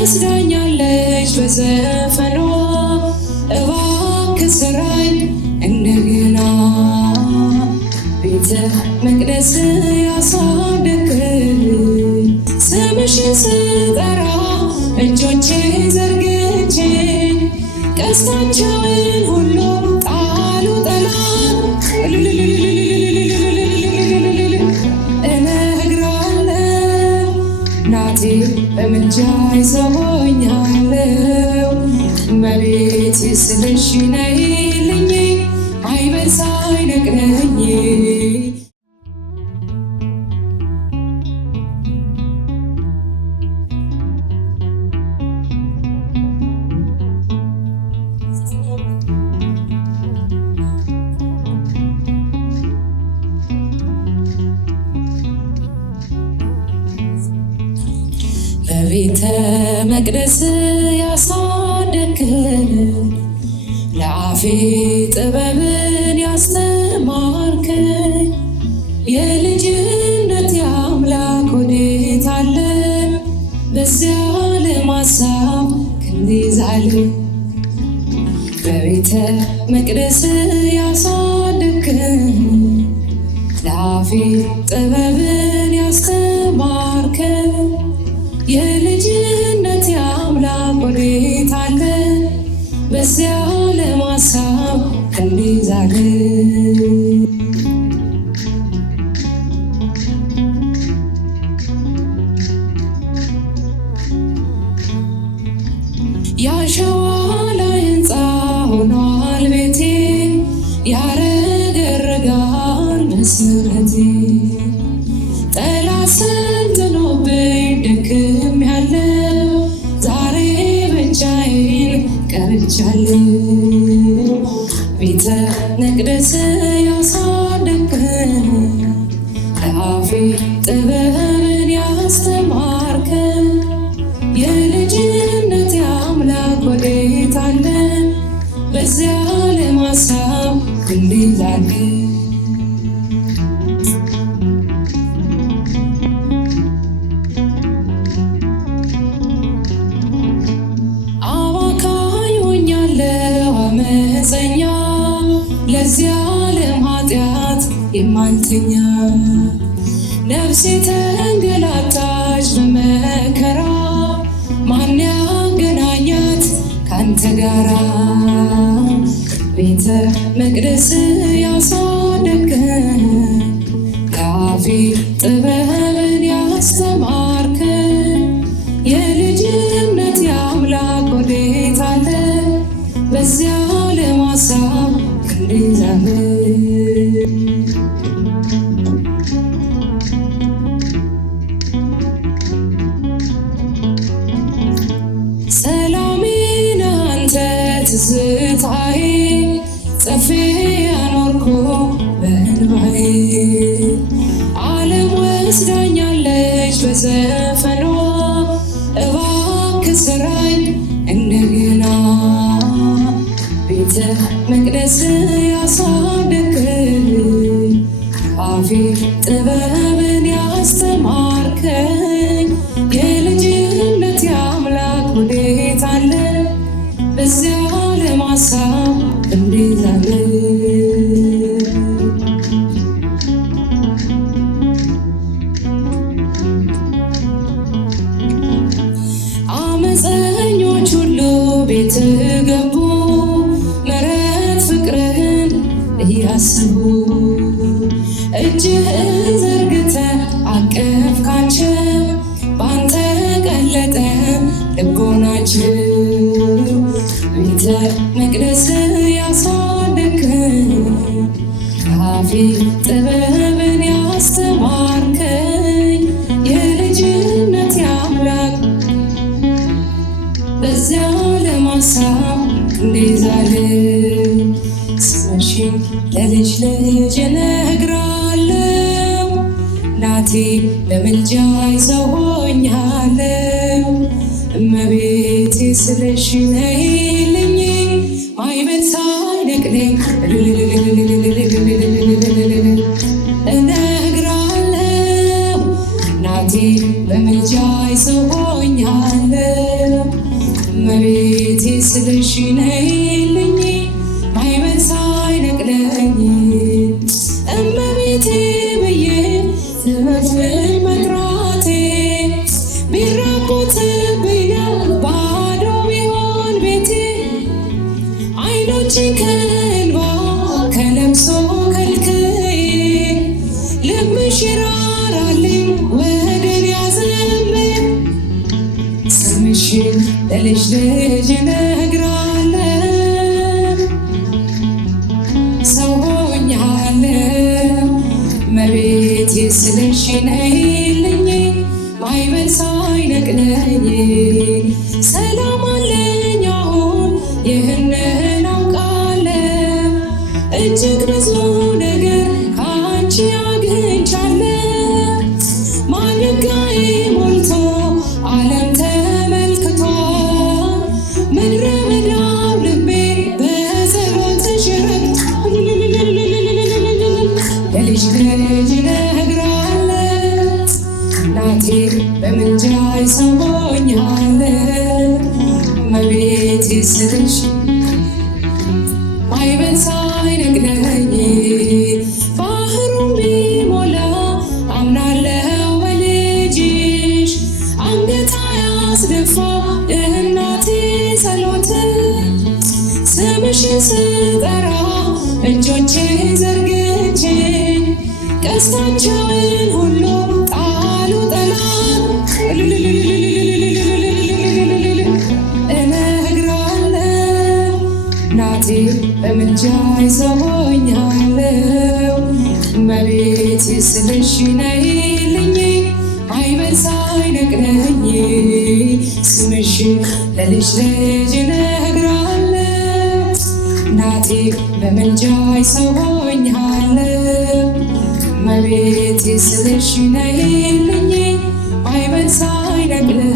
ወስዳኛለች በዘፈኗ እባክህ ስራኝ እንደገና ቤተ መቅደስ ያሳደግከኝ ስምሽን ስጠራ እጆቼ ዘርግቼ ቀስታቸውን ሁሉ ጣሉ ጠላት እነግራለሁ እናቴ በምልጃ ይዘውኛለው እመቤቴ ስልሽ ነይልኝ አይበል ሳይነግረኝ በቤተ መቅደስ ያሳደግከኝ ለአፌ ጥበብን ያስተማርከኝ የልጅነት የአምላክ ወዴት አለ በዚያ ለማሳብ ክንድ ይዛል በቤተ መቅደስ ያሳደግከኝ ለአፌ ጥበብን ያስተማርከኝ የልጅነት የአምላክ ወዴት አለ በዚያ ለማሳብ ክንድ ይዛል ያሸዋ ላይ ሕንፃ ሆኗል ቤቴ ያረገረጋል መሰረቴ ጠላት ሰልጥኖብኝ ደክም ያለው ዛሬ ብቻዬን ቀርቻለሁ ቤተ መቅደስ ያሳደግከኝ ለአፌ ጥበብን ያስተማርከኝ የልጅነት የአምላክ ወዴት አለ በዚያ ለማሳብ ክንድ ይዛል አመፀኛ ለዚያ ዓለም ኃጢአት የማልተኛ ነፍሴ ተንገላታች በመከራ ማን ያገናኛት ካንተ ጋራ ቤተ መቅደስ ያሳደግከኝ ለአፌ ጥበብን ያስተማርከኝ የልጅነት የአምላክ ወዴት አለ በዚያ ለማሳብ ክንድ ይዛል ሰላሜ ነህ አንተ ትዝታዬ ጽፌ ያኖርኩ በእንባዬ ዓለም ወስዳኛለች በዘፈኗ እባክህ ስራኝ እንደገና ቤተ መቅደስ ያሳደግከኝ አፌ ጥበብን ያስተማርከኝ የልጅነት የአምላክ ወዴት አለ በዚያ ለማሳብ ክንድ ይዛል አመፀኞች ሁሉ ቤት ገቡ እያስቡ እጅህን ዘርግተህ አቀፍካቸው ባንተ ቀለጠ ልቦናቸው ቤተ መቅደስ ያሳደግከኝ ለአፌ ጥበብን ያስተማርከኝ የልጅነት የአምላክ በዚያ ለማሳብ ክንድ ይዛል ስምሽን ለልጅ ልጅ እነግራለሁ እናቴ በምልጃ ይዘውኛለው እመቤቴ ስለሽ ነይልኝ ማይበል ሳይነቅለኝ እነግራለሁ እናቴ በምልጃ ይዘውኛለው ስልሽ ነይልኝ ማዕበል ሳይነቅለኝ እመቤቴ ብዬ ስምሽን መጥራቴ ቢራቆትብኝ ባዶ ቢሆን ቤቴ ዓይኖቼን ከእንባ ከለቅሶ ከልክዬ ልብሽ ይራራልኝ ወደ እኔ አዘንብሎ ስምሽን ለልጅ ልጅ እነግራለሁ ሰው ሆኛለሁ እመቤቴ ስልሽ ነይልኝ ማዕበል ሳይነቅለኝ ሰላም አለኝ አሁን ይህንን አውቃለሁ እጅግ ብዙ ነገር ከአንቺ አግኝቻለሁ ማንጋዬ ሞልቶ ዓለም ተመልክቷል ምድረ በዳው ልቤ በጸሎትሽ ረክቷል ለልጅ ልጅ እነግራለሁ እናቴ በምልጃሽ ሰው ሆኛለሁ እመቤቴ ስልሽ ማዕበል ሳይነቅለኝ ባህሩን ቢሞላ አምናለሁ በልጅሽ አንገት አያስደፋ የእናቴ ጸሎት ስምሽን ስጠራ እጆቼ ዘርግቼ ቀስታቸውን ሁሉ ጣሉ ጠላት እነግራለሁ እናቴ በምልጃሽ ሰው ሆኛለሁ እመቤቴ ስልሽ ነይልኝ ማዕበል ሳይነቅለኝ ስምሽን ለልጅ ልጅ እነግራለሁ እናቴ በምልጃሽ ሰው ሆኛለሁ እመቤቴ ስልሽ ነይልኝ ማዕበል ሳይነቅለኝ